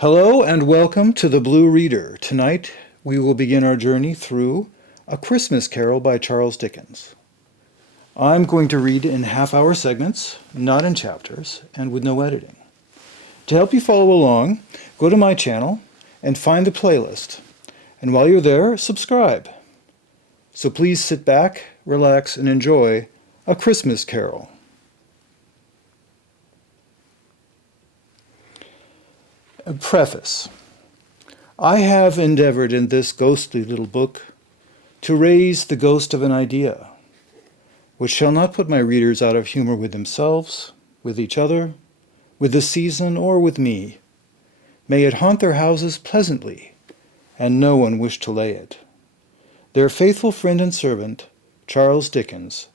Hello and welcome to the Blue Reader. Tonight we will begin our journey through A Christmas Carol by Charles Dickens. I'm going to read in half-hour segments, not in chapters, and with no editing. To help you follow along, go to my channel and find the playlist. And while you're there, subscribe. So please sit back, relax, and enjoy A Christmas Carol. A preface. I have endeavored in this ghostly little book to raise the ghost of an idea, which shall not put my readers out of humor with themselves, with each other, with the season, or with me. May it haunt their houses pleasantly, and no one wish to lay it. Their faithful friend and servant, Charles Dickens,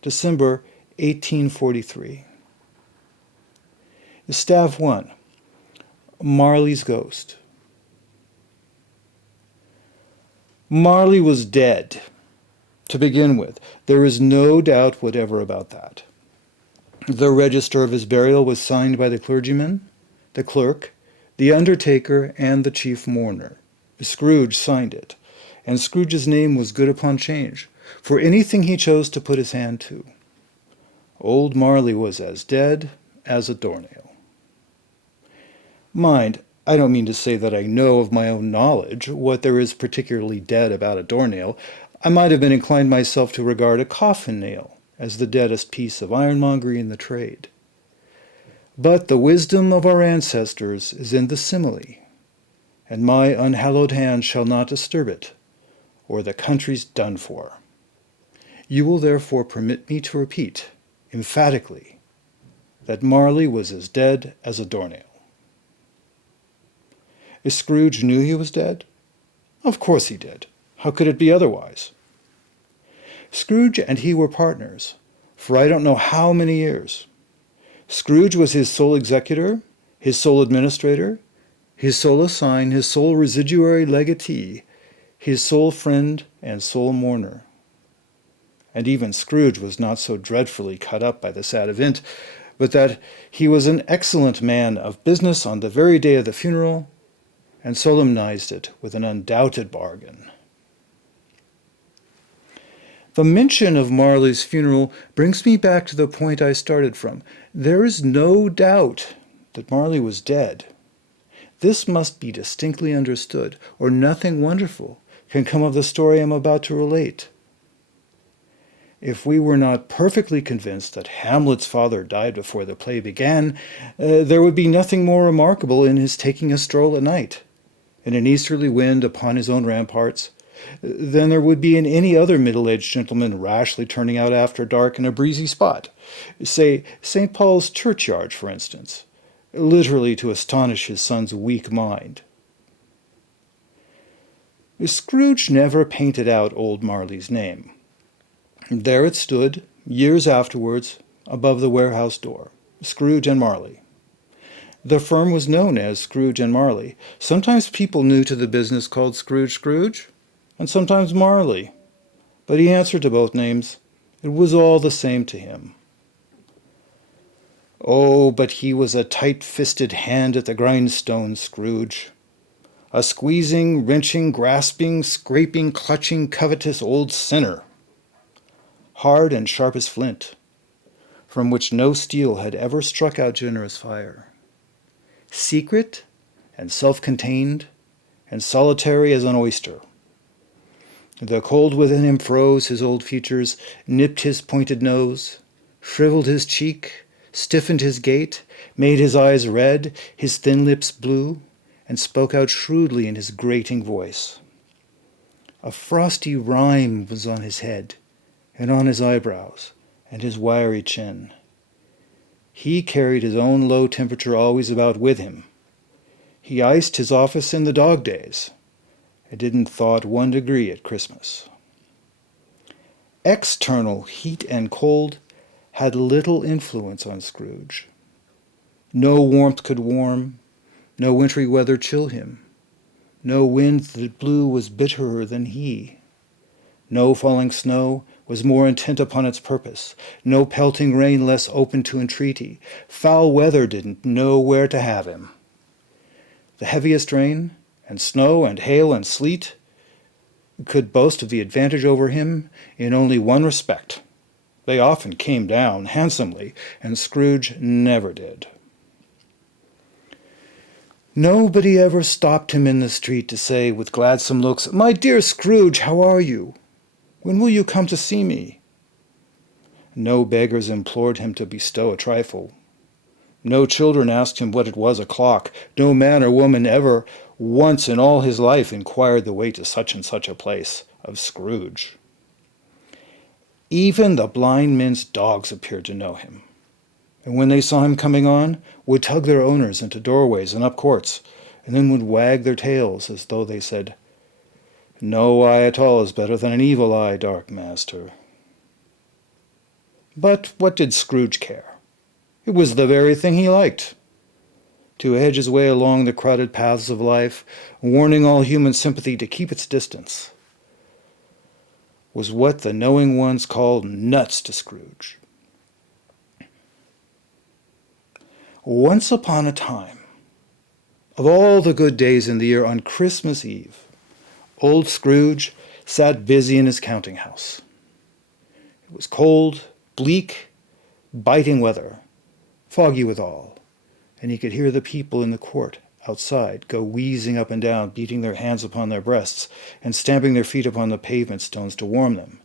December 1843. Stav 1. Marley's Ghost. Marley was dead. To begin with, there is no doubt whatever about that. The register of his burial was signed by the clergyman, the clerk, the undertaker, and the chief mourner. Scrooge signed it, and Scrooge's name was good upon change, for anything he chose to put his hand to. Old Marley was as dead as a doornail. Mind, I don't mean to say that I know of my own knowledge what there is particularly dead about a doornail. I might have been inclined myself to regard a coffin nail as the deadest piece of ironmongery in the trade. But the wisdom of our ancestors is in the simile, and my unhallowed hand shall not disturb it, or the country's done for. You will therefore permit me to repeat, emphatically, that Marley was as dead as a doornail. Scrooge knew he was dead? Of course he did. How could it be otherwise? Scrooge and he were partners, for I don't know how many years. Scrooge was his sole executor, his sole administrator, his sole assign, his sole residuary legatee, his sole friend and sole mourner. And even Scrooge was not so dreadfully cut up by the sad event, but that he was an excellent man of business on the very day of the funeral, and solemnized it with an undoubted bargain. The mention of Marley's funeral brings me back to the point I started from. There is no doubt that Marley was dead. This must be distinctly understood, or nothing wonderful can come of the story I am about to relate. If we were not perfectly convinced that Hamlet's father died before the play began, there would be nothing more remarkable in his taking a stroll at night, in an easterly wind upon his own ramparts, than there would be in any other middle-aged gentleman rashly turning out after dark in a breezy spot, say St. Paul's churchyard, for instance, literally to astonish his son's weak mind. Scrooge never painted out old Marley's name. There it stood, years afterwards, above the warehouse door, Scrooge and Marley. The firm was known as Scrooge and Marley. Sometimes people new to the business called Scrooge, and sometimes Marley. But he answered to both names. It was all the same to him. Oh, but he was a tight-fisted hand at the grindstone, Scrooge. A squeezing, wrenching, grasping, scraping, clutching, covetous old sinner. Hard and sharp as flint, from which no steel had ever struck out generous fire. Secret and self-contained and solitary as an oyster. The cold within him froze his old features, nipped his pointed nose, shriveled his cheek, stiffened his gait, made his eyes red, his thin lips blue, and spoke out shrewdly in his grating voice. A frosty rime was on his head, and on his eyebrows, and his wiry chin. He carried his own low temperature always about with him. He iced his office in the dog days. It didn't thaw at 1 degree at Christmas. External heat and cold had little influence on Scrooge. No warmth could warm, no wintry weather chill him. No wind that blew was bitterer than he. No falling snow was more intent upon its purpose, no pelting rain less open to entreaty. Foul weather didn't know where to have him. The heaviest rain, and snow and hail and sleet could boast of the advantage over him in only one respect. They often came down handsomely, and Scrooge never did. Nobody ever stopped him in the street to say with gladsome looks, "My dear Scrooge, how are you? When will you come to see me?" No beggars implored him to bestow a trifle. No children asked him what it was o'clock. No man or woman ever once in all his life inquired the way to such and such a place of Scrooge. Even the blind men's dogs appeared to know him, and when they saw him coming on, would tug their owners into doorways and up courts, and then would wag their tails as though they said, "No eye at all is better than an evil eye, dark master." But what did Scrooge care? It was the very thing he liked. To edge his way along the crowded paths of life, warning all human sympathy to keep its distance, was what the knowing ones called nuts to Scrooge. Once upon a time, of all the good days in the year, on Christmas Eve, old Scrooge sat busy in his counting house. It was cold, bleak, biting weather, foggy withal, and he could hear the people in the court outside go wheezing up and down, beating their hands upon their breasts and stamping their feet upon the pavement stones to warm them.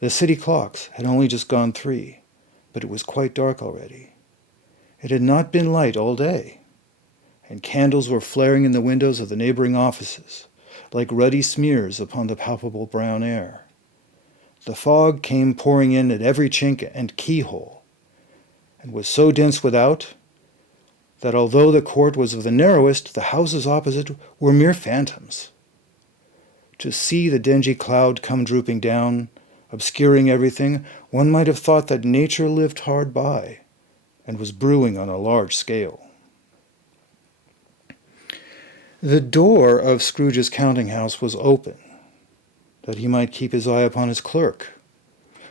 The city clocks had only just gone 3, but it was quite dark already. It had not been light all day, and candles were flaring in the windows of the neighboring offices, like ruddy smears upon the palpable brown air. The fog came pouring in at every chink and keyhole, and was so dense without that although the court was of the narrowest, the houses opposite were mere phantoms. To see the dingy cloud come drooping down, obscuring everything, one might have thought that nature lived hard by and was brewing on a large scale. The door of Scrooge's counting house was open, that he might keep his eye upon his clerk,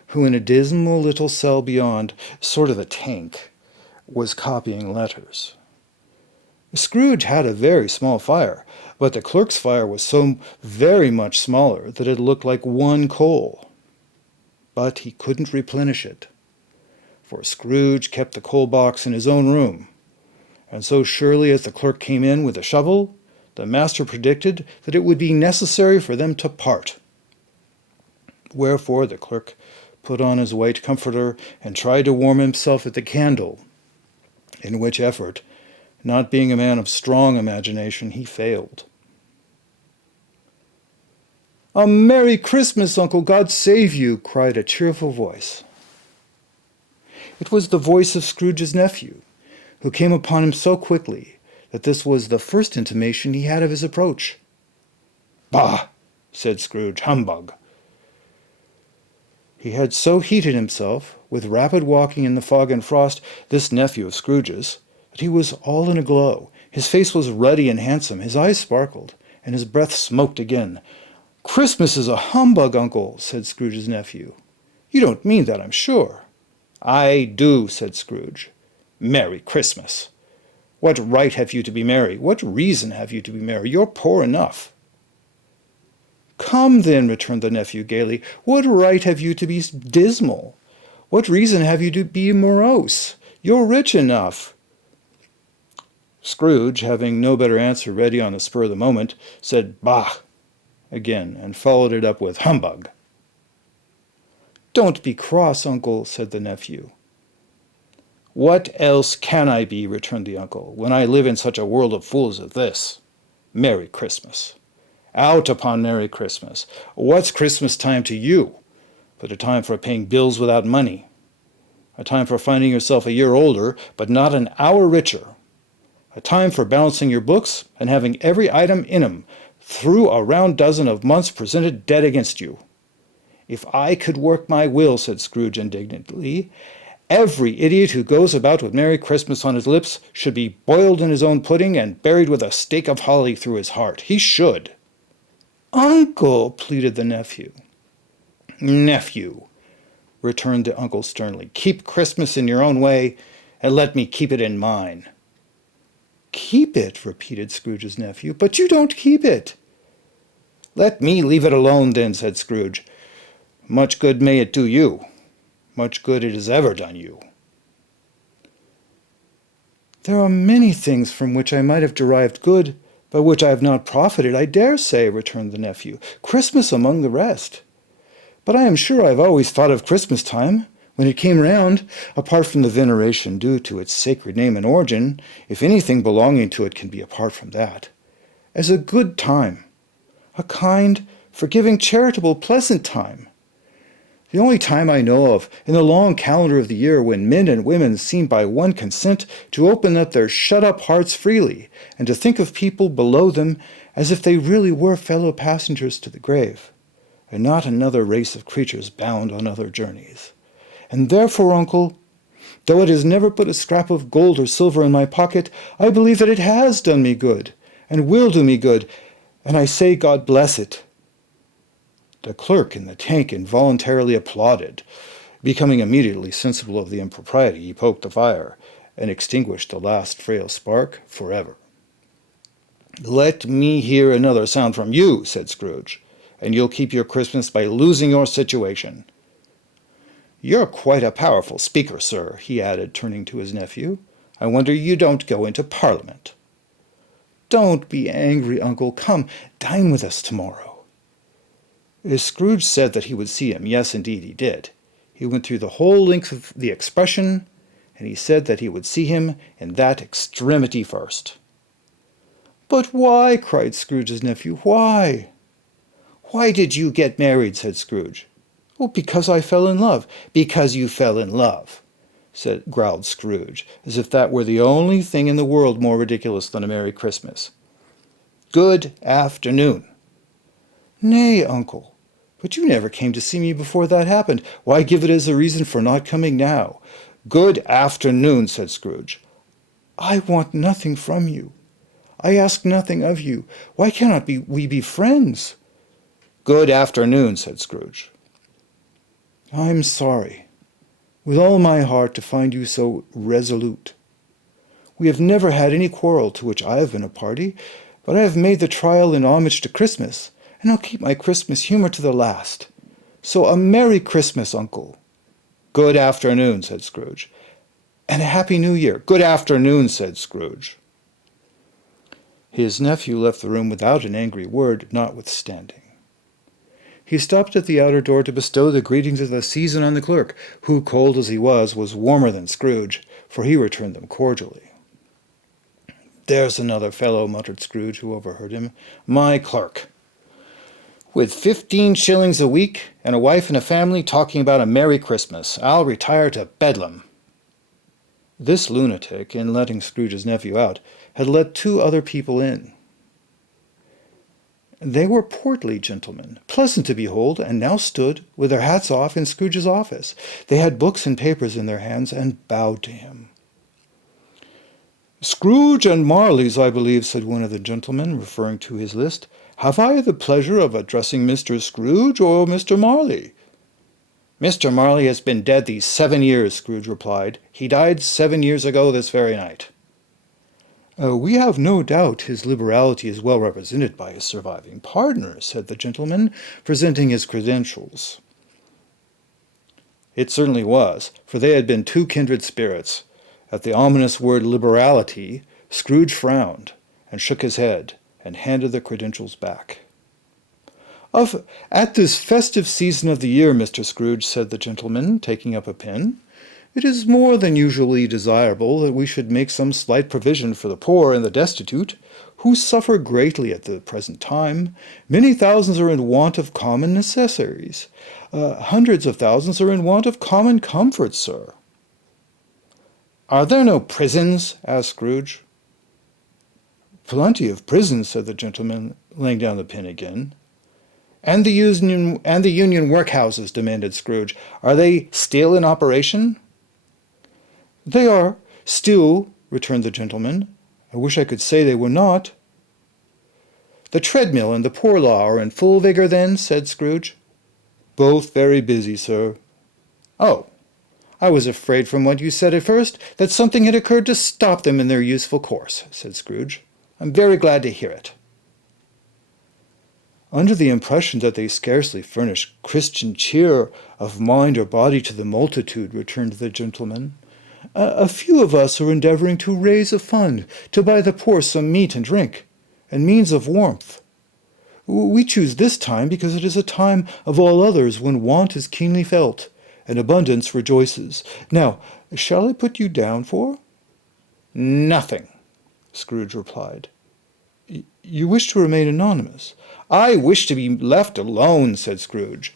who in a dismal little cell beyond, sort of a tank, was copying letters. Scrooge had a very small fire, but the clerk's fire was so very much smaller that it looked like one coal. But he couldn't replenish it, for Scrooge kept the coal box in his own room, and so surely as the clerk came in with a shovel, the master predicted that it would be necessary for them to part. Wherefore the clerk put on his white comforter and tried to warm himself at the candle, in which effort, not being a man of strong imagination, he failed. "A Merry Christmas, Uncle! God save you!" cried a cheerful voice. It was the voice of Scrooge's nephew, who came upon him so quickly that this was the first intimation he had of his approach. "Bah!" said Scrooge. "Humbug!" He had so heated himself, with rapid walking in the fog and frost, this nephew of Scrooge's, that he was all in a glow. His face was ruddy and handsome, his eyes sparkled, and his breath smoked again. "Christmas is a humbug, Uncle," said Scrooge's nephew. "You don't mean that, I'm sure." "I do," said Scrooge. "Merry Christmas! What right have you to be merry? What reason have you to be merry? You're poor enough." "Come, then," returned the nephew gaily, "what right have you to be dismal? What reason have you to be morose? You're rich enough." Scrooge, having no better answer ready on the spur of the moment, said "Bah!" again, and followed it up with "Humbug!" "Don't be cross, Uncle," said the nephew. "What else can I be," returned the uncle, "when I live in such a world of fools as this? Merry Christmas! Out upon Merry Christmas! What's Christmas time to you but a time for paying bills without money? A time for finding yourself a year older, but not an hour richer? A time for balancing your books and having every item in 'em through a round dozen of months presented dead against you? If I could work my will," said Scrooge indignantly, "every idiot who goes about with Merry Christmas on his lips should be boiled in his own pudding and buried with a stake of holly through his heart. He should." "Uncle," pleaded the nephew. "Nephew," returned the uncle sternly, "keep Christmas in your own way, and let me keep it in mine." Keep it, repeated Scrooge's nephew. But you don't keep it. Let me leave it alone, then, said Scrooge. Much good may it do you. Much good it has ever done you. There are many things from which I might have derived good, by which I have not profited, I dare say, returned the nephew. Christmas among the rest. But I am sure I have always thought of Christmas time, when it came round, apart from the veneration due to its sacred name and origin, if anything belonging to it can be apart from that, as a good time, a kind, forgiving, charitable, pleasant time. The only time I know of in the long calendar of the year when men and women seem by one consent to open up their shut-up hearts freely and to think of people below them as if they really were fellow passengers to the grave, and not another race of creatures bound on other journeys. And therefore, uncle, though it has never put a scrap of gold or silver in my pocket, I believe that it has done me good, and will do me good, and I say God bless it. The clerk in the tank involuntarily applauded. Becoming immediately sensible of the impropriety, he poked the fire, and extinguished the last frail spark forever. Let me hear another sound from you, said Scrooge, and you'll keep your Christmas by losing your situation. You're quite a powerful speaker, sir, he added, turning to his nephew. I wonder you don't go into Parliament. Don't be angry, uncle. Come, dine with us tomorrow. Scrooge said that he would see him. Yes, indeed, he did. He went through the whole length of the expression, and he said that he would see him in that extremity first. But why? Cried Scrooge's nephew. Why? Why did you get married? Said Scrooge. Oh, because I fell in love. Because you fell in love, growled Scrooge, as if that were the only thing in the world more ridiculous than a Merry Christmas. Good afternoon. Nay, uncle, but you never came to see me before that happened. Why give it as a reason for not coming now? Good afternoon, said Scrooge. I want nothing from you. I ask nothing of you. Why cannot we be friends? Good afternoon, said Scrooge. I'm sorry, with all my heart, to find you so resolute. We have never had any quarrel to which I have been a party, but I have made the trial in homage to Christmas, and I'll keep my Christmas humor to the last. So a Merry Christmas, uncle. Good afternoon, said Scrooge. And a Happy New Year. Good afternoon, said Scrooge. His nephew left the room without an angry word, notwithstanding. He stopped at the outer door to bestow the greetings of the season on the clerk, who, cold as he was warmer than Scrooge, for he returned them cordially. There's another fellow, muttered Scrooge, who overheard him. My clerk. With 15 shillings a week, and a wife and a family, talking about a Merry Christmas. I'll retire to Bedlam. This lunatic, in letting Scrooge's nephew out, had let 2 other people in. They were portly gentlemen, pleasant to behold, and now stood, with their hats off, in Scrooge's office. They had books and papers in their hands, and bowed to him. Scrooge and Marley's, I believe, said one of the gentlemen, referring to his list. Have I the pleasure of addressing Mr. Scrooge or Mr. Marley? Mr. Marley has been dead these 7 years, Scrooge replied. He died 7 years ago this very night. We have no doubt his liberality is well represented by his surviving partner, said the gentleman, presenting his credentials. It certainly was, for they had been 2 kindred spirits. At the ominous word liberality, Scrooge frowned, and shook his head, and handed the credentials back. At this festive season of the year, Mr. Scrooge, said the gentleman, taking up a pen, it is more than usually desirable that we should make some slight provision for the poor and the destitute, who suffer greatly at the present time. Many thousands are in want of common necessaries. Hundreds of thousands are in want of common comforts, sir. Are there no prisons? Asked Scrooge. Plenty of prisons, said the gentleman, laying down the pen again. And the union workhouses, demanded Scrooge. Are they still in operation? They are still, returned the gentleman. I wish I could say they were not. The treadmill and the poor law are in full vigor, then? Said Scrooge. Both very busy, sir. Oh, I was afraid from what you said at first that something had occurred to stop them in their useful course, said Scrooge. I'm very glad to hear it. Under the impression that they scarcely furnish Christian cheer of mind or body to the multitude, returned the gentleman, a few of us are endeavoring to raise a fund to buy the poor some meat and drink, and means of warmth. We choose this time because it is a time of all others when want is keenly felt, and abundance rejoices. Now, shall I put you down for? Nothing, Scrooge replied. You wish to remain anonymous? I wish to be left alone, said Scrooge.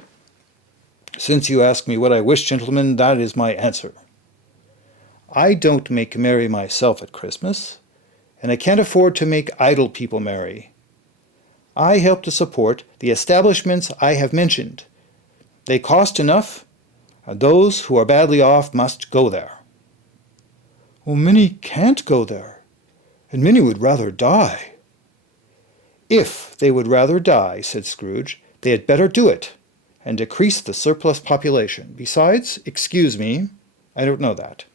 Since you ask me what I wish, gentlemen, that is my answer. I don't make merry myself at Christmas, and I can't afford to make idle people merry. I help to support the establishments I have mentioned. They cost enough, and those who are badly off must go there. Well, many can't go there, and many would rather die. If they would rather die, said Scrooge, they had better do it, and decrease the surplus population. Besides, excuse me, I don't know that.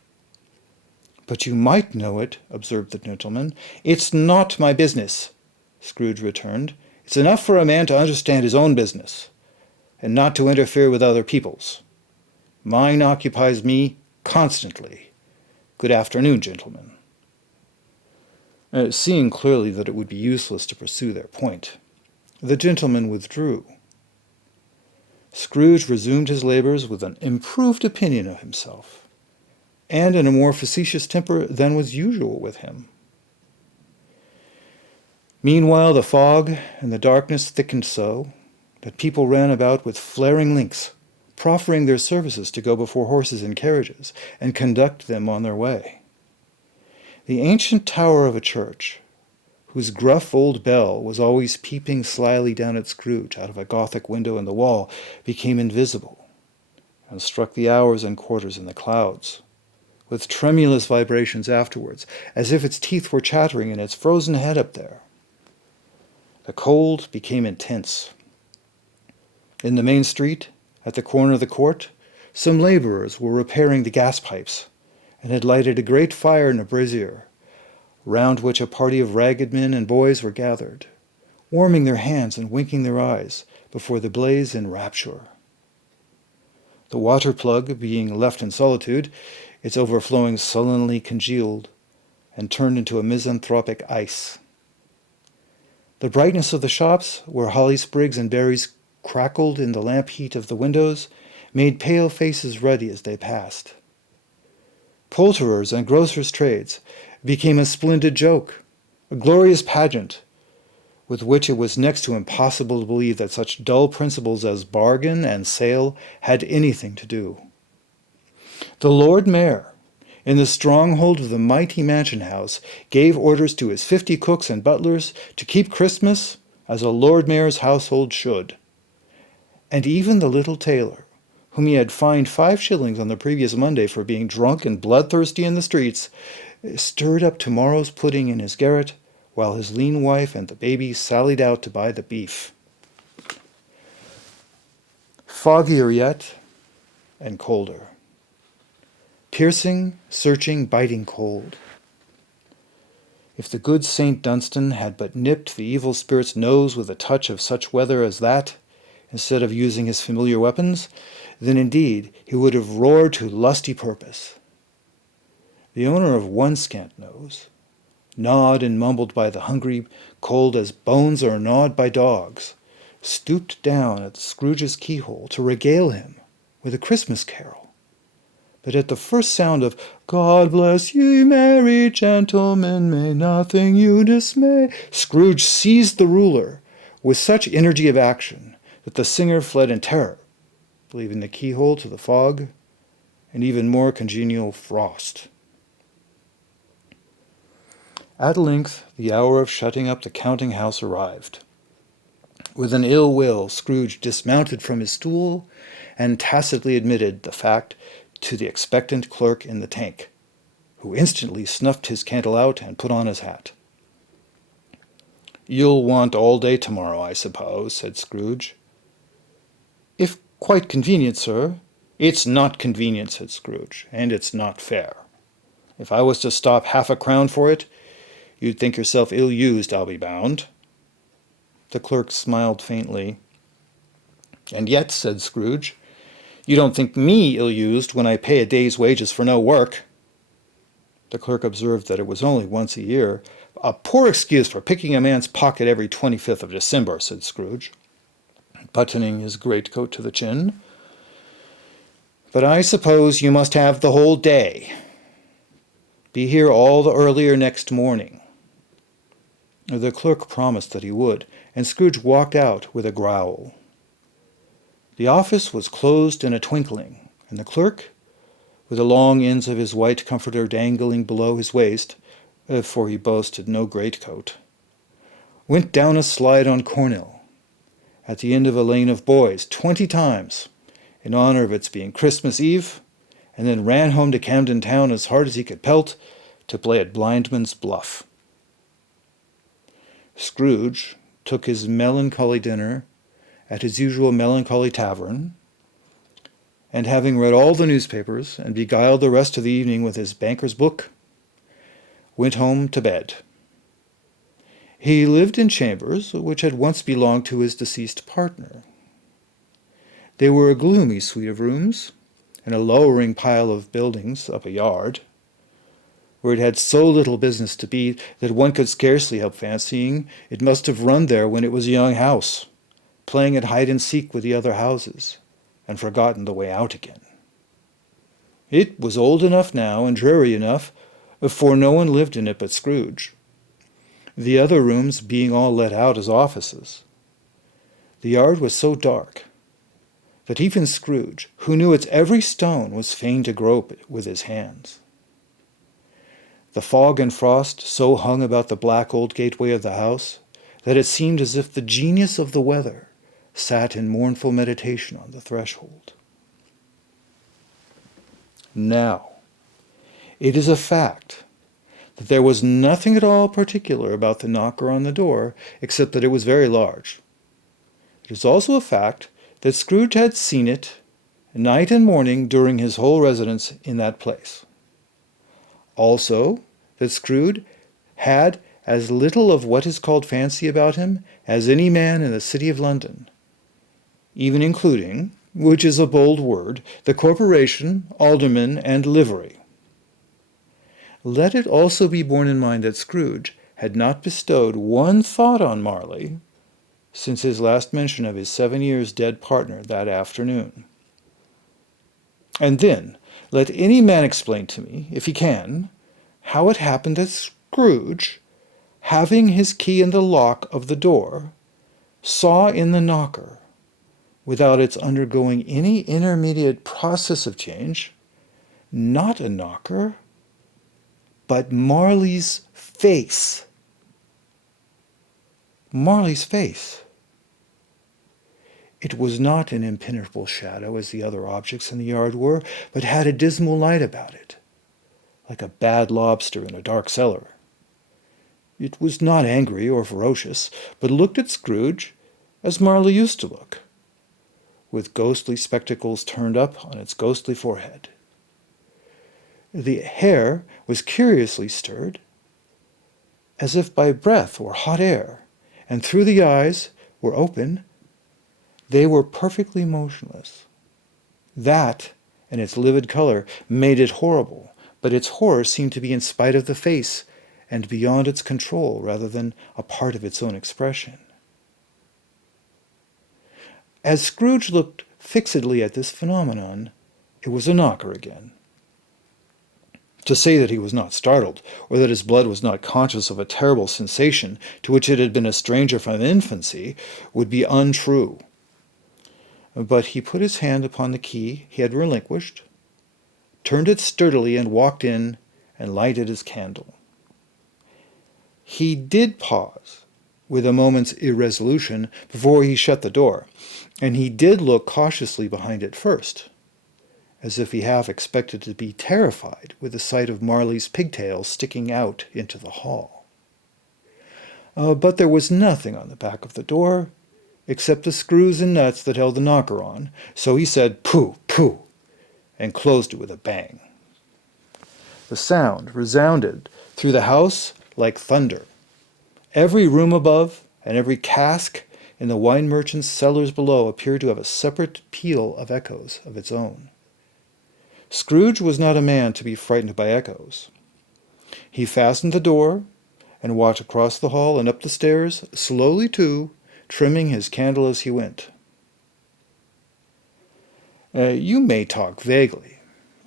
But you might know it, observed the gentleman. It's not my business, Scrooge returned. It's enough for a man to understand his own business, and not to interfere with other people's. Mine occupies me constantly. Good afternoon, gentlemen. Seeing clearly that it would be useless to pursue their point, the gentleman withdrew. Scrooge resumed his labors with an improved opinion of himself, and in a more facetious temper than was usual with him. Meanwhile the fog and the darkness thickened so that people ran about with flaring links, proffering their services to go before horses and carriages, and conduct them on their way. The ancient tower of a church, whose gruff old bell was always peeping slyly down at Scrooge out of a Gothic window in the wall, became invisible, and struck the hours and quarters in the clouds, with tremulous vibrations afterwards, as if its teeth were chattering in its frozen head up there. The cold became intense. In the main street, at the corner of the court, some laborers were repairing the gas pipes, and had lighted a great fire in a brazier, round which a party of ragged men and boys were gathered, warming their hands and winking their eyes before the blaze in rapture. The water plug being left in solitude, its overflowing sullenly congealed, and turned into a misanthropic ice. The brightness of the shops, where holly sprigs and berries crackled in the lamp heat of the windows, made pale faces ruddy as they passed. Poulterers' and grocers' trades became a splendid joke, a glorious pageant, with which it was next to impossible to believe that such dull principles as bargain and sale had anything to do. The Lord Mayor, in the stronghold of the mighty mansion house, gave orders to his 50 cooks and butlers to keep Christmas as a Lord Mayor's household should. And even the little tailor, whom he had fined 5 shillings on the previous Monday for being drunk and bloodthirsty in the streets, stirred up tomorrow's pudding in his garret, while his lean wife and the baby sallied out to buy the beef. Foggier yet, and colder. Piercing, searching, biting cold. If the good St. Dunstan had but nipped the evil spirit's nose with a touch of such weather as that, instead of using his familiar weapons, then indeed he would have roared to lusty purpose. The owner of one scant nose, gnawed and mumbled by the hungry cold as bones are gnawed by dogs, stooped down at Scrooge's keyhole to regale him with a Christmas carol. But at the first sound of "God bless ye, merry gentlemen, may nothing you dismay," Scrooge seized the ruler with such energy of action that the singer fled in terror, leaving the keyhole to the fog and even more congenial frost. At length the hour of shutting up the counting-house arrived. With an ill will, Scrooge dismounted from his stool and tacitly admitted the fact to the expectant clerk in the tank, who instantly snuffed his candle out and put on his hat. "You'll want all day tomorrow, I suppose," said Scrooge. "If quite convenient, sir. "It's not convenient," said Scrooge, "and it's not fair. If I was to stop half a crown for it, you'd think yourself ill-used, I'll be bound." The clerk smiled faintly. "And yet," said Scrooge, "you don't think me ill-used when I pay a day's wages for no work." The clerk observed that it was only once a year. "A poor excuse for picking a man's pocket every 25th of December," said Scrooge, buttoning his greatcoat to the chin. "But I suppose you must have the whole day. Be here all the earlier next morning." The clerk promised that he would, and Scrooge walked out with a growl. The office was closed in a twinkling, and the clerk, with the long ends of his white comforter dangling below his waist, for he boasted no greatcoat, went down a slide on Cornhill, at the end of a lane of boys, 20 times, in honor of its being Christmas Eve, and then ran home to Camden Town as hard as he could pelt to play at blindman's buff. Scrooge took his melancholy dinner at his usual melancholy tavern, and having read all the newspapers and beguiled the rest of the evening with his banker's book, went home to bed. He lived in chambers which had once belonged to his deceased partner. They were a gloomy suite of rooms, and a lowering pile of buildings up a yard, where it had so little business to be that one could scarcely help fancying it must have run there when it was a young house, playing at hide-and-seek with the other houses, and forgotten the way out again. It was old enough now, and dreary enough, for no one lived in it but Scrooge, the other rooms being all let out as offices. The yard was so dark that even Scrooge, who knew its every stone, was fain to grope it with his hands. The fog and frost so hung about the black old gateway of the house that it seemed as if the genius of the weather sat in mournful meditation on the threshold. Now, it is a fact that there was nothing at all particular about the knocker on the door, except that it was very large. It is also a fact that Scrooge had seen it night and morning during his whole residence in that place. Also, that Scrooge had as little of what is called fancy about him as any man in the city of London, even including, which is a bold word, the corporation, aldermen, and livery. Let it also be borne in mind that Scrooge had not bestowed one thought on Marley since his last mention of his 7 years dead partner that afternoon. And then, let any man explain to me, if he can, how it happened that Scrooge, having his key in the lock of the door, saw in the knocker, without its undergoing any intermediate process of change, not a knocker, but Marley's face. Marley's face. It was not an impenetrable shadow as the other objects in the yard were, but had a dismal light about it, like a bad lobster in a dark cellar. It was not angry or ferocious, but looked at Scrooge as Marley used to look, with ghostly spectacles turned up on its ghostly forehead. The hair was curiously stirred, as if by breath or hot air, and through the eyes were open. They were perfectly motionless. That, and its livid color, made it horrible, but its horror seemed to be in spite of the face, and beyond its control rather than a part of its own expression. As Scrooge looked fixedly at this phenomenon, it was a knocker again. To say that he was not startled, or that his blood was not conscious of a terrible sensation to which it had been a stranger from infancy, would be untrue. But he put his hand upon the key he had relinquished, turned it sturdily, and walked in and lighted his candle. He did pause, with a moment's irresolution, before he shut the door, and he did look cautiously behind it first, as if he half expected to be terrified with the sight of Marley's pigtails sticking out into the hall. But there was nothing on the back of the door, except the screws and nuts that held the knocker on, so he said, "Pooh, pooh!" and closed it with a bang. The sound resounded through the house like thunder. Every room above and every cask in the wine merchant's cellars below appeared to have a separate peal of echoes of its own. Scrooge was not a man to be frightened by echoes. He fastened the door and walked across the hall and up the stairs, slowly too, trimming his candle as he went. You may talk vaguely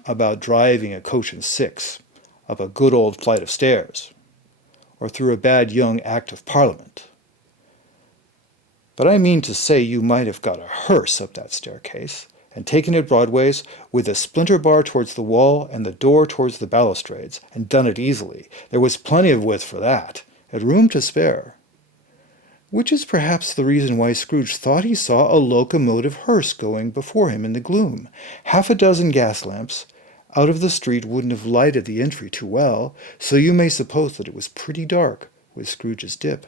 about driving a coach and six up a good old flight of stairs, or through a bad young Act of Parliament. But I mean to say you might have got a hearse up that staircase, and taken it broadways, with the splinter bar towards the wall and the door towards the balustrades, and done it easily. There was plenty of width for that, and room to spare. Which is perhaps the reason why Scrooge thought he saw a locomotive hearse going before him in the gloom. Half a dozen gas lamps out of the street wouldn't have lighted the entry too well, so you may suppose that it was pretty dark with Scrooge's dip.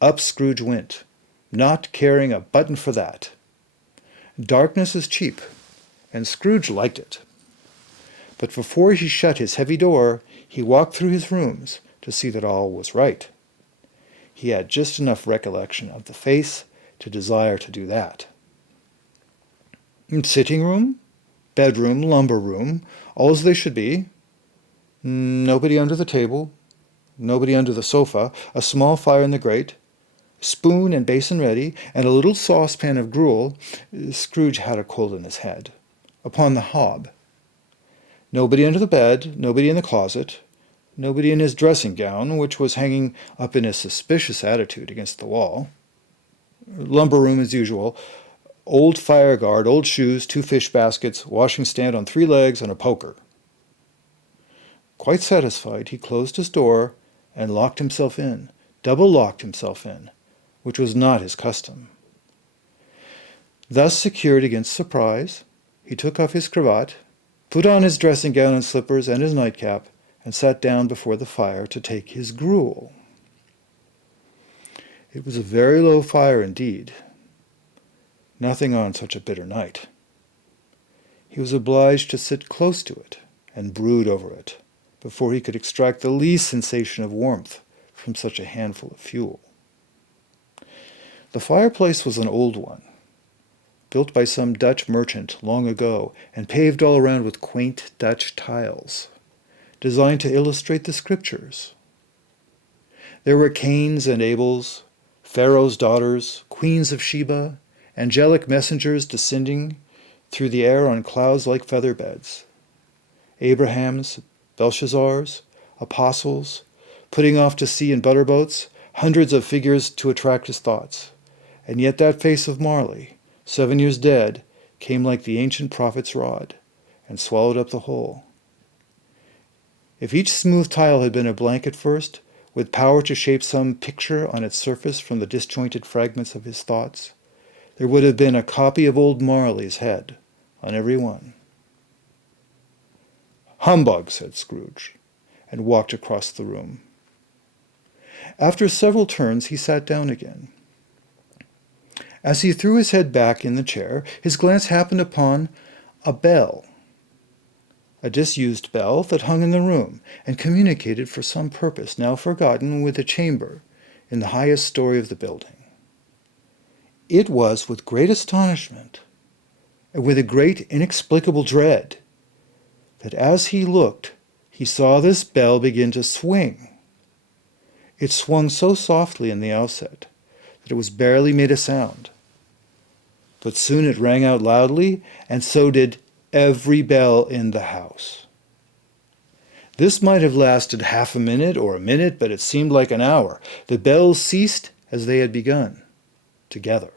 Up Scrooge went, not caring a button for that. Darkness is cheap, and Scrooge liked it. But before he shut his heavy door, he walked through his rooms to see that all was right. He had just enough recollection of the face to desire to do that. Sitting room, bedroom, lumber room, all as they should be. Nobody under the table, nobody under the sofa, a small fire in the grate, spoon and basin ready, and a little saucepan of gruel. Scrooge had a cold in his head. Upon the hob. Nobody under the bed, nobody in the closet, nobody in his dressing gown, which was hanging up in a suspicious attitude against the wall. Lumber room as usual. Old fire guard, old shoes, 2 fish baskets, washing stand on 3 legs, and a poker. Quite satisfied, he closed his door and locked himself in, double-locked himself in, which was not his custom. Thus secured against surprise, he took off his cravat, put on his dressing gown and slippers and his nightcap, and sat down before the fire to take his gruel. It was a very low fire indeed. Nothing on such a bitter night. He was obliged to sit close to it and brood over it before he could extract the least sensation of warmth from such a handful of fuel. The fireplace was an old one, built by some Dutch merchant long ago and paved all around with quaint Dutch tiles, designed to illustrate the scriptures. There were Cains and Abels, Pharaoh's daughters, queens of Sheba, angelic messengers descending through the air on clouds like feather beds, Abrahams, Belshazzars, apostles, putting off to sea in butterboats, hundreds of figures to attract his thoughts. And yet that face of Marley, 7 years dead, came like the ancient prophet's rod, and swallowed up the whole. If each smooth tile had been a blank at first, with power to shape some picture on its surface from the disjointed fragments of his thoughts, there would have been a copy of old Marley's head on every one. "Humbug," said Scrooge, and walked across the room. After several turns he sat down again. As he threw his head back in the chair, his glance happened upon a bell, a disused bell that hung in the room, and communicated for some purpose now forgotten with a chamber in the highest story of the building. It was with great astonishment, and with a great inexplicable dread, that as he looked, he saw this bell begin to swing. It swung so softly in the outset that it was barely made a sound. But soon it rang out loudly, and so did every bell in the house. This might have lasted half a minute or a minute, but it seemed like an hour. The bells ceased as they had begun, together.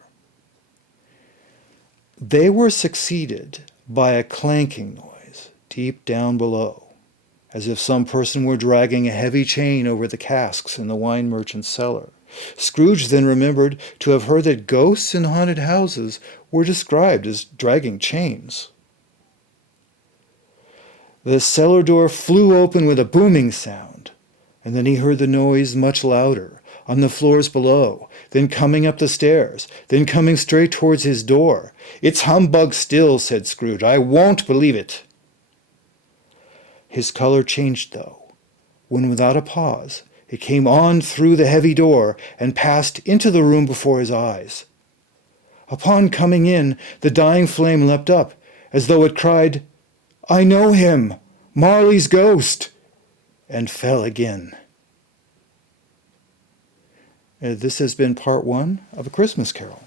They were succeeded by a clanking noise deep down below, as if some person were dragging a heavy chain over the casks in the wine merchant's cellar. Scrooge then remembered to have heard that ghosts in haunted houses were described as dragging chains. The cellar door flew open with a booming sound, And then he heard the noise much louder, on the floors below, then coming up the stairs, then coming straight towards his door. "It's humbug still," said Scrooge. "I won't believe it." His colour changed, though, when without a pause it came on through the heavy door and passed into the room before his eyes. Upon coming in, the dying flame leapt up, as though it cried, "I know him! Marley's ghost!" and fell again. This has been part one of A Christmas Carol.